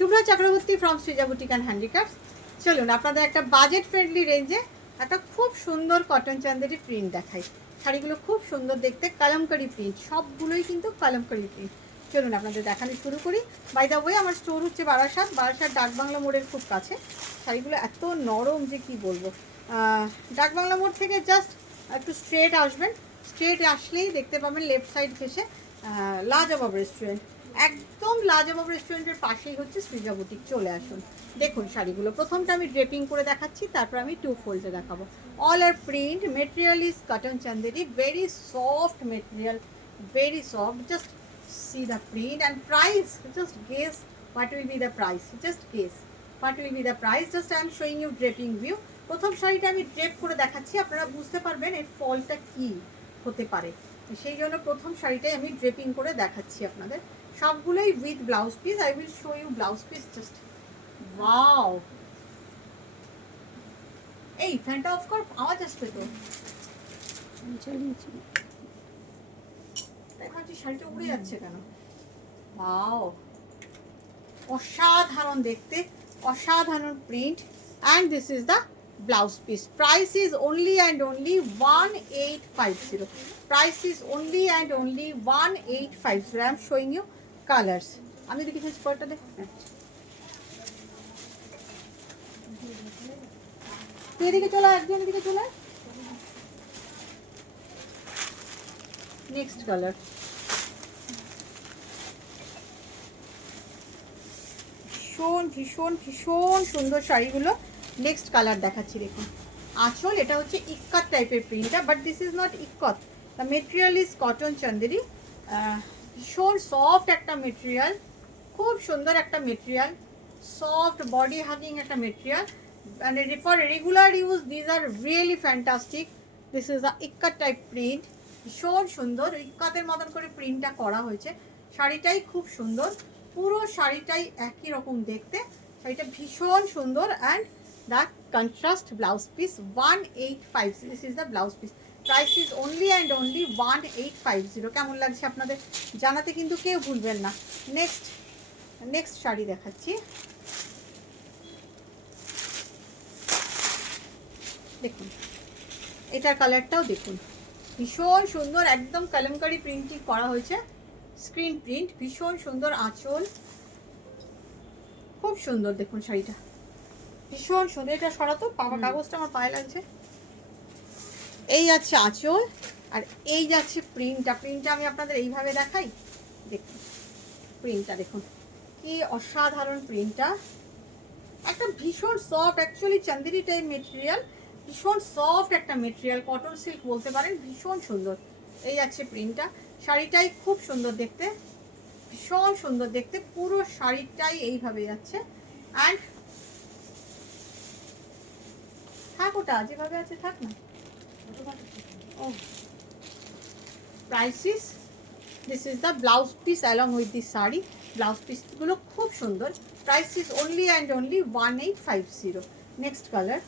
Shubhra Chakraborty from Srija boutique and handicrafts. চলুন আপনাদের একটা বাজেট ফ্রেন্ডলি রেঞ্জে একটা খুব সুন্দর কটন চান্দেরি প্রিন্ট দেখাই। শাড়িগুলো খুব সুন্দর দেখতে, কালামকারি প্রিন্ট, সবগুলোই কিন্তু কালামকারি প্রিন্ট। চলুন আপনাদের দেখানো শুরু করি। বাই দ্য ওয়ে আমার স্টোর হচ্ছে বারাসাত ডাকবাংলা মোড়ের খুব কাছে। শাড়িগুলো এত নরম যে কি বলবো। ডাকবাংলা মোড় থেকে জাস্ট একটু স্ট্রেট আসবেন, স্ট্রেট আসলেই দেখতে পাবেন লেফট সাইড ঘেসে লাজবাব রেস্টুরেন্ট। একদম লাজবাব রেস্টুরেন্টের পাশেই হচ্ছে সৃজা বুটিক। চলে আসুন, দেখুন শাড়িগুলো। প্রথমটা আমি ড্রেপিং করে দেখাচ্ছি, তারপর আমি টু ফোল্ডে দেখাবো। অল আর print, material is cotton Chanderi, very soft material, very soft. Just see the print and price. Just guess what will be the price. Just guess what will be the price. Just I am showing you draping view. প্রথম শাড়িটা আমি drape করে দেখাচ্ছি, আপনারা বুঝতে পারবেন এর ফলটা কি হতে পারে। সেই জন্য প্রথম শাড়িটাই আমি ড্রেপিং করে দেখাচ্ছি আপনাদের। সবগুলোই with blouse piece. I will show you blouse piece. Just wow, এই ফ্যানটা অফ কর, আওয়াজ আসছে তো। ভাবছি শাড়িটা উড়ে যাচ্ছে কেন। ওয়াও, অসাধারণ দেখতে, অসাধারণ print. And this is the blouse piece. Price is only and only 1850। Price is only and only 1850। I am showing you colours. আমি দেখি পরটা দেখ, তুই এদিকে চলে, একজন এদিকে চলে। নেক্সট কালার, ভীষণ ভীষণ ভীষণ সুন্দর শাড়িগুলো। নেক্সট কালার দেখাচ্ছি, দেখুন। আঁচল, এটা হচ্ছে ইক্কাত টাইপের প্রিন্টটা, but this is not ikat. The material is cotton Chanderi. ভীষণ সফট একটা মেটেরিয়াল, খুব সুন্দর একটা মেটেরিয়াল, সফট বডি হাগিং একটা material. and for regular use these are really fantastic. This is the ikat type print, ভীষণ সুন্দর। ইক্কাতের মতন করে প্রিন্টটা করা হয়েছে। শাড়িটাই খুব সুন্দর, পুরো শাড়িটাই একই রকম দেখতে। শাড়িটা ভীষণ সুন্দর। And the contrast blouse piece 1850। This is the blouse piece. Price is only and only 1850। কেমন লাগছে আপনাদের জানাতে কিন্তু কেউ ভুলবেন না। নেক্সট শাড়ি দেখাচ্ছি, দেখুন। এটার কালারটাও দেখুন, ভীষণ সুন্দর, একদম কালামকারি প্রিন্টিং করা হয়েছে, স্ক্রিন প্রিন্ট, ভীষণ সুন্দর। আঁচল খুব সুন্দর, দেখুন শাড়িটা ভীষণ সুন্দর। এটা সরাতো, পাওয়া কাগজটা আমার পায়ে লাগছে। এই যাচ্ছে আঁচল, আর এই যাচ্ছে প্রিন্টটা আমি আপনাদের এইভাবে দেখাই। দেখুন প্রিন্টটা, দেখুন কি অসাধারণ প্রিন্টটা। একটা ভীষণ soft, actually Chanderi type material, ভীষণ সফট একটা মেটেরিয়াল, কটন সিল্ক বলতে পারেন, ভীষণ সুন্দর। এই যাচ্ছে প্রিন্টটা। শাড়িটাই খুব সুন্দর দেখতে, ভীষণ সুন্দর দেখতে, পুরো শাড়িটাই এইভাবে যাচ্ছে। অ্যান্ড থাক, ওটা যেভাবে আছে থাক না। ও prices, this is the blouse piece along with this sari. Blouse পিসগুলো খুব সুন্দর। Price is only and only 1850। Next colour,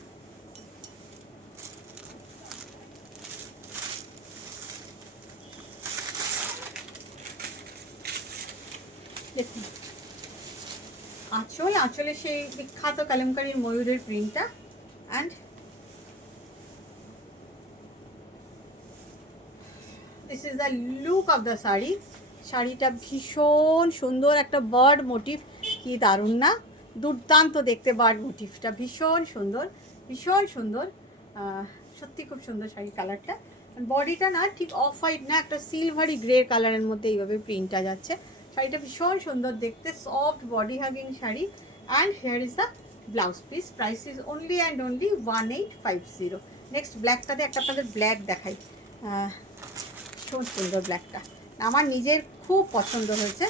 দেখুন। আঁচলে সেই বিখ্যাত কালামকারীর ময়ূরের প্রিন্টটা। And this is the look of the sari. শাড়িটা ভীষণ সুন্দর, একটা বার্ড মোটিভ, কি দারুণ না, দুর্দান্ত দেখতে। বার্ড মোটিভটা ভীষণ সুন্দর, ভীষণ সুন্দর, সত্যি খুব সুন্দর শাড়ির কালারটা। বডিটা না ঠিক অফ হোয়াইট না, একটা সিলভারি গ্রে কালারের মধ্যে এইভাবে প্রিন্টটা যাচ্ছে। শাড়িটা ভীষণ সুন্দর দেখতে, soft body hugging sari. And here is the blouse piece. Price is only and only 1850। Next ব্ল্যাকটাতে একটা আপনাদের ব্ল্যাক দেখাই। ভীষণ সুন্দর ব্ল্যাকটা, আমার নিজের খুব পছন্দ হয়েছে।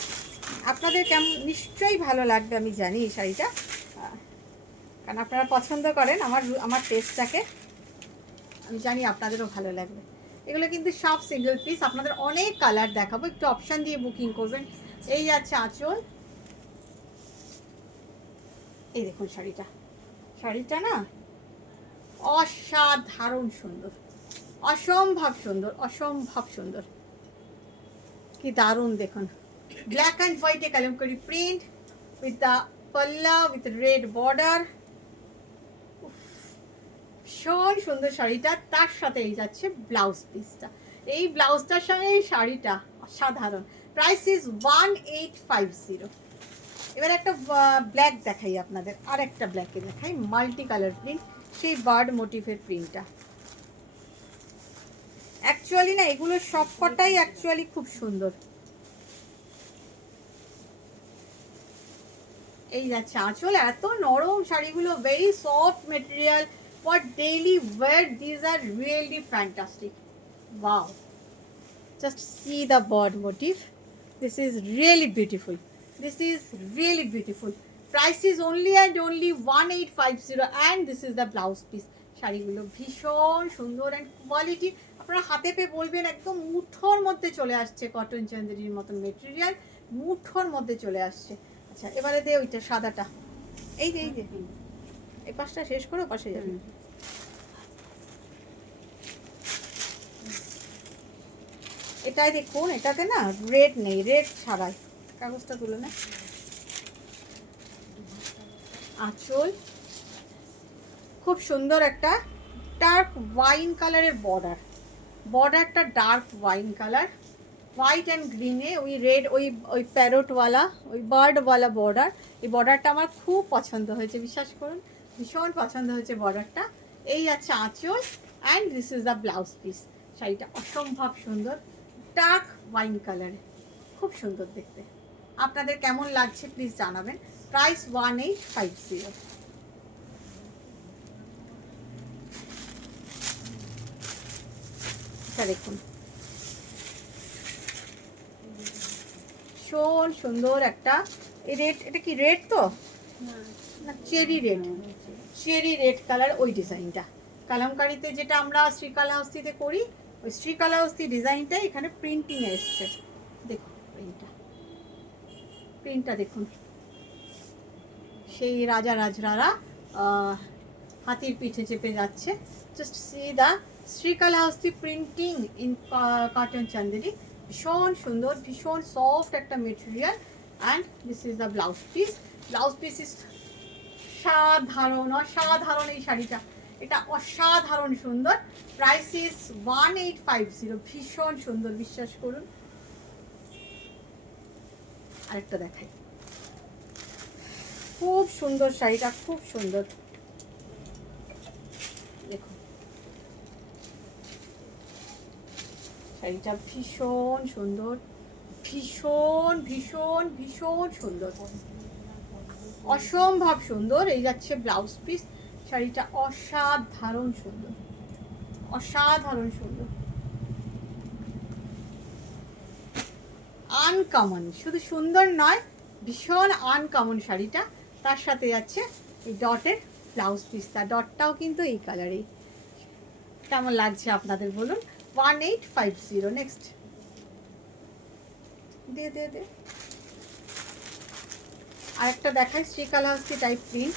আপনাদের কেমন, নিশ্চয়ই ভালো লাগবে আমি জানি এই শাড়িটা, কারণ আপনারা পছন্দ করেন আমার টেস্টটাকে, আমি জানি আপনাদেরও ভালো লাগবে। এগুলো কিন্তু সব সিঙ্গেল পিস, আপনাদের অনেক কালার দেখাবো, একটু অপশান দিয়ে বুকিং করবেন। এই আছে আঁচল, এই দেখুন শাড়িটা না অসাধারণ সুন্দর, অসম্ভব সুন্দর, অসম্ভব সুন্দর, কি দারুণ দেখুন। ব্ল্যাক অ্যান্ড হোয়াইটে কালামকারি প্রিন্ট উইথ দ্য পাল্লা উইথ রেড বর্ডার, ভীষণ সুন্দর শাড়িটা। তার সাথে এই যাচ্ছে ব্লাউজ পিসটা, এই ব্লাউজটার সঙ্গে এই শাড়িটা অসাধারণ। Price is 1850। এবার একটা ব্ল্যাক দেখাই আপনাদের, আর একটা ব্ল্যাকে দেখাই, মাল্টি কালার প্রিন্ট, সেই বার্ড মোটিভের প্রিন্টটা। অ্যাকচুয়ালি না এগুলো সবকটাই অ্যাকচুয়ালি খুব সুন্দর। এই যাচ্ছে আঁচল, এত নরম শাড়িগুলো, very soft material for daily wear, these are really fantastic. Wow, just see the bird motif. This is really beautiful. This is really beautiful. Price is only and only 1850 and this is the blouse piece. শাড়িগুলো ভীষণ সুন্দর and quality, আপনারা হাতে পেয়ে বলবেন একদম মুঠোর মধ্যে চলে আসছে, কটন চান্দেরির মতন মেটেরিয়াল মুঠোর মধ্যে চলে আসছে। আচ্ছা এবারে দে ওইটা সাদাটা, এই যে এই পাশটা শেষ করে পাশে যাবে। এটাই দেখুন, এটাতে না রেড নেই, রেড ছাড়াই, কাগজটা তুলে না। আঁচল খুব সুন্দর একটা ডার্ক ওয়াইন কালারের বর্ডার, বর্ডারটা dark wine colour, white and গ্রিনে ওই রেড ওই প্যারোটওয়ালা ওই বার্ডওয়ালা বর্ডার। এই বর্ডারটা আমার খুব পছন্দ হয়েছে, বিশ্বাস করুন ভীষণ পছন্দ হয়েছে বর্ডারটা। এই আছে আঁচল and this is the blouse piece. শাড়িটা অসম্ভব সুন্দর, ডার্ক ওয়াইন কালারে, খুব সুন্দর দেখতে। আপনাদের কেমন লাগছে প্লিজ জানাবেন। প্রাইস 1850। দেখুন ভীষণ সুন্দর একটা রেড, এটা কি রেড তো না cherry red, cherry red colour ওই ডিজাইনটা কালামকারীতে যেটা আমরা শ্রীকালাহস্তিতে করি, ওই শ্রীকালাহস্তি ডিজাইনটা এখানে প্রিন্টিংয়ে এসছে। দেখুন প্রিন্টটা দেখুন, সেই রাজা রাজরারা হাতির পিঠে চেপে যাচ্ছে। Just see the Srikalahasti printing in cotton Chanderi, ভীষণ সুন্দর, ভীষণ সফট একটা material. And this is the blouse piece. Blouse piece is অসাধারণ, অসাধারণ এই শাড়িটা, এটা অসাধারণ সুন্দর। প্রাইস ইজ 1850, ভীষণ সুন্দর, বিশ্বাস করুন। আরেকটা দেখাই, খুব সুন্দর শাড়িটা, খুব সুন্দর। দেখুন শাড়িটা ভীষণ সুন্দর, ভীষণ ভীষণ ভীষণ সুন্দর, অসম্ভব সুন্দর। এই যাচ্ছে ব্লাউজ পিস, শাড়িটা অসাধারণ সুন্দর, অসাধারণ সুন্দর, আনকমন, শুধু সুন্দর নয় ভীষণ আনকমন শাড়িটা। তার সাথে যাচ্ছে এই ডটের ব্লাউজ পিসটা, ডটটাও কিন্তু এই কালারেই। কেমন লাগছে আপনাদের বলুন। 1850। নেক্সট দে দে দে আরেকটা দেখাই, শ্রীকালাহস্তি টাইপ প্রিন্ট।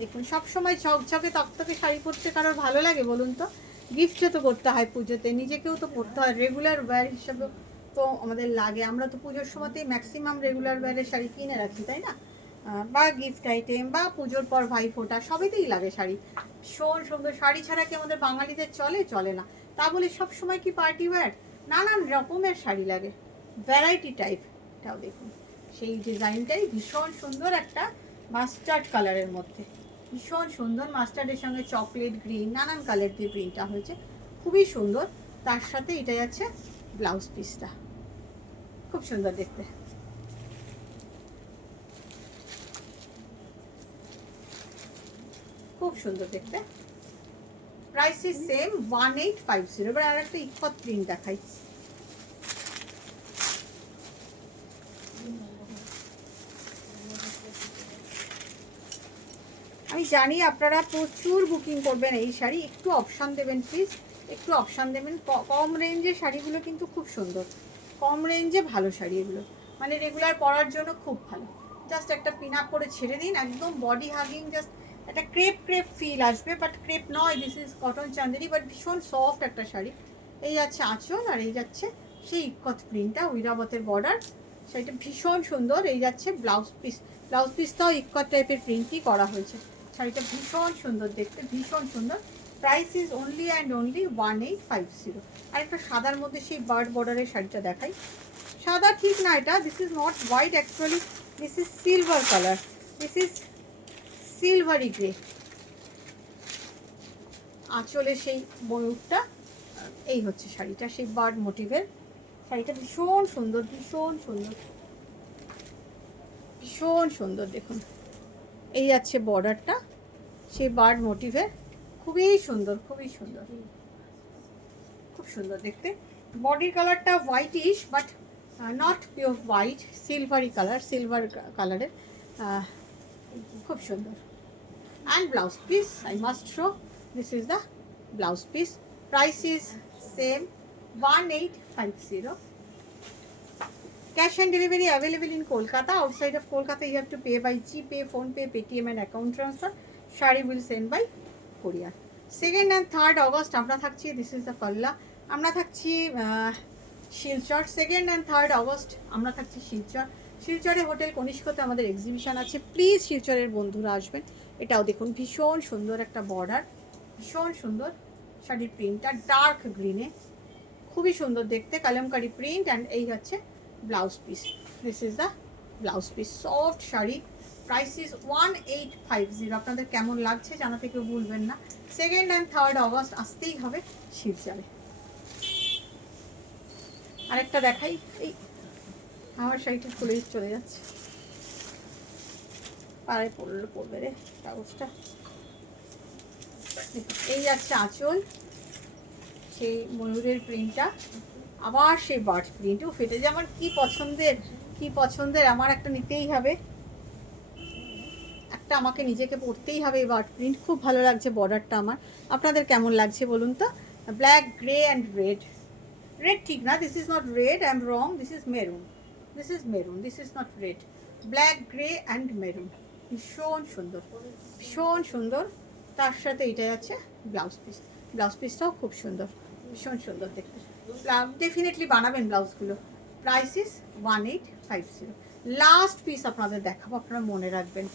দেখুন সবসময় ঝকঝকে তকতকে শাড়ি পরতে কারোর ভালো লাগে বলুন তো? গিফটও তো করতে হয় পুজোতে, নিজেকেও তো পরতে হয়, রেগুলার ওয়্যার হিসাবে তো আমাদের লাগে। আমরা তো পুজোর সময়তেই ম্যাক্সিমাম রেগুলার ওয়্যারের শাড়ি কিনে রাখি, তাই না? বা গিফট আইটেম বা পুজোর পর ভাইফোঁটা সবেতেই লাগে শাড়ি। ভীষণ সুন্দর শাড়ি ছাড়া কি আমাদের বাঙালিদের চলে না। তা বলে সবসময় কি পার্টি ওয়্যার, নানান রকমের শাড়ি লাগে, ভ্যারাইটি টাইপ। এটাও দেখুন সেই ডিজাইনটাই ভীষণ সুন্দর, একটা মাস্টার্ড কালারের মধ্যে, ভীষণ সুন্দর। মাস্টার্ডের সঙ্গে চকলেট গ্রিন নানান কালার দিয়ে প্রিন্টটা হয়েছে, খুবই সুন্দর। তার সাথে এটা যাচ্ছে ব্লাউজ পিসটা, খুব সুন্দর দেখতে। খুব সুন্দর দেখতে। Price is same 1850। এবার আর একটা ইকত প্রিন্ট দেখাই। আমি জানি আপনারা প্রচুর বুকিং করবেন এই শাড়ি, একটু অপশান দেবেন প্লিজ, একটু অপশান দেবেন। কম রেঞ্জের শাড়িগুলো কিন্তু খুব সুন্দর, কম রেঞ্জে ভালো শাড়ি এগুলো, মানে রেগুলার পরার জন্য খুব ভালো। জাস্ট একটা পিন আপ করে ছেড়ে দিন, একদম বডি হাগিং, জাস্ট একটা ক্রেপ ক্রেপ ফিল আসবে, বাট ক্রেপ নয়, this is cotton Chanderi, but ভীষণ সফট একটা শাড়ি। এই যাচ্ছে আঁচল আর এই যাচ্ছে সেই ইক্কত প্রিন্টটা, ঐরাবতের বর্ডার, সেটা ভীষণ সুন্দর। এই যাচ্ছে ব্লাউজ পিস, ব্লাউজ পিসটাও ইক্কত টাইপের প্রিন্টই করা হয়েছে। শাড়িটা ভীষণ সুন্দর দেখতে, ভীষণ সুন্দর। Price is only and only 1850। আর একটা সাদার মধ্যে সেই বার্ড বর্ডারের শাড়িটা দেখাই। সাদা ঠিক না এটা, this is not white actually, this is silver colour, this is silvery grey. আঁচলে সেই ময়ূরটা, এই হচ্ছে শাড়িটা, সেই বার্ড মোটিভের শাড়িটা। ভীষণ সুন্দর, ভীষণ সুন্দর, ভীষণ সুন্দর। দেখুন এই যাচ্ছে বর্ডারটা, সেই বার্ড মোটিভের, খুবই সুন্দর, খুবই সুন্দর, খুব সুন্দর দেখতে। বডির কালারটা whitish, but not pure white, silvery colour, silver কালারের, খুব সুন্দর। And blouse piece I must show, this is the blouse piece. Price is same 1850. Cash and delivery available in Kolkata. Outside of Kolkata, you have to pay by GPay, PhonePe, Paytm and account transfer. Shari will send by courier. 2nd and 3rd August, আমরা থাকছি, this is the Palla. আমরা থাকছি Silchar. 2nd and 3rd August আমরা থাকছি Silchar. শিলচরে hotel কনিষ্কতে আমাদের exhibition আছে। Please শিলচরের বন্ধুরা আসবেন। এটাও দেখুন ভীষণ সুন্দর একটা বর্ডার, ভীষণ সুন্দর শাড়ির প্রিন্টটা, ডার্ক গ্রিনে, খুবই সুন্দর দেখতে, কালামকারি প্রিন্ট। অ্যান্ড এই হচ্ছে blouse piece, this is the blouse piece. Soft sari, price is 1850। আপনাদের কেমন লাগছে জানাতে কেউ ভুলবেন না। 2nd and 3rd August আসতেই হবে শিলচরে। আরেকটা দেখাই, এই আমার শাড়িটা খুলে চলে যাচ্ছে, পাড়ায় পড়বে রে কাগজটা। এই যাচ্ছে আঁচল, সেই ময়ূরের প্রিন্টটা, আবার সেই বার্ড প্রিন্টও ফেটে যে আমার কি পছন্দের, কি পছন্দের, আমার একটা নিতেই হবে, একটা আমাকে নিজেকে পরতেই হবে এই বার্ড প্রিন্ট। খুব ভালো লাগছে বর্ডারটা আমার। আপনাদের কেমন লাগছে বলুন তো? Black, grey and red. Red ঠিক না, this is not red, I am wrong, this is maroon, this is maroon, this is not red. Black, grey and maroon, ভীষণ সুন্দর, ভীষণ সুন্দর। তার সাথে এটাই আছে ব্লাউজ পিস, ব্লাউজ পিসটাও খুব সুন্দর, ভীষণ সুন্দর দেখতে। ডেফিনেটলি বানাবেন ব্লাউজগুলো। Price is 1850। লাস্ট পিস আপনাদের দেখাবো, আপনারা মনে রাখবেন,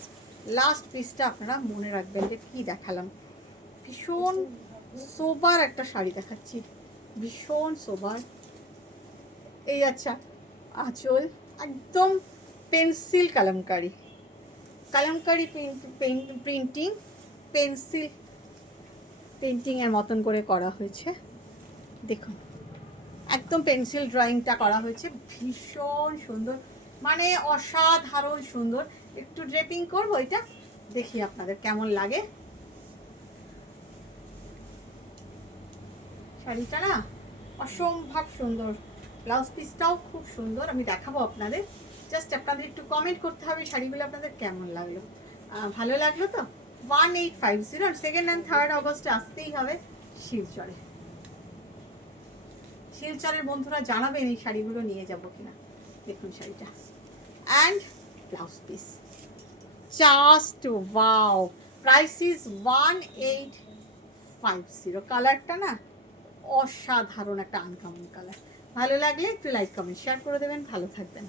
লাস্ট পিসটা আপনারা মনে রাখবেন যে কী দেখালাম। ভীষণ সোবার একটা শাড়ি দেখাচ্ছি, ভীষণ সোবার। এই আচ্ছা আঁচল, একদম pencil kalamkari, kalamkari printing, pencil পেন্টিংয়ের মতন করে করা হয়েছে। দেখুন একদম পেন্সিল ড্রয়িংটা করা হয়েছে, ভীষণ সুন্দর, মানে অসাধারণ সুন্দর। একটু ড্রেপিং করবো, এটা দেখি আপনাদের কেমন লাগে। শাড়িটা না অসম্ভব সুন্দর, ব্লাউজ পিসটাও খুব সুন্দর, আমি দেখাবো আপনাদের। জাস্ট আপনাদের একটু কমেন্ট করতে হবে শাড়িগুলো আপনাদের কেমন লাগলো। ভালো লাগলো তো? 1850। আর 2nd and 3rd August আসতেই হবে শিলচরে। শিলচরের বন্ধুরা জানাবেন এই শাড়িগুলো নিয়ে যাব কিনা। দেখুন শাড়িটা and blouse piece, just wow. Price is 1850। কালারটা না অসাধারণ একটা আনকমন কালার। ভালো লাগলে একটু লাইক কমেন্ট শেয়ার করে দেবেন। ভালো থাকবেন।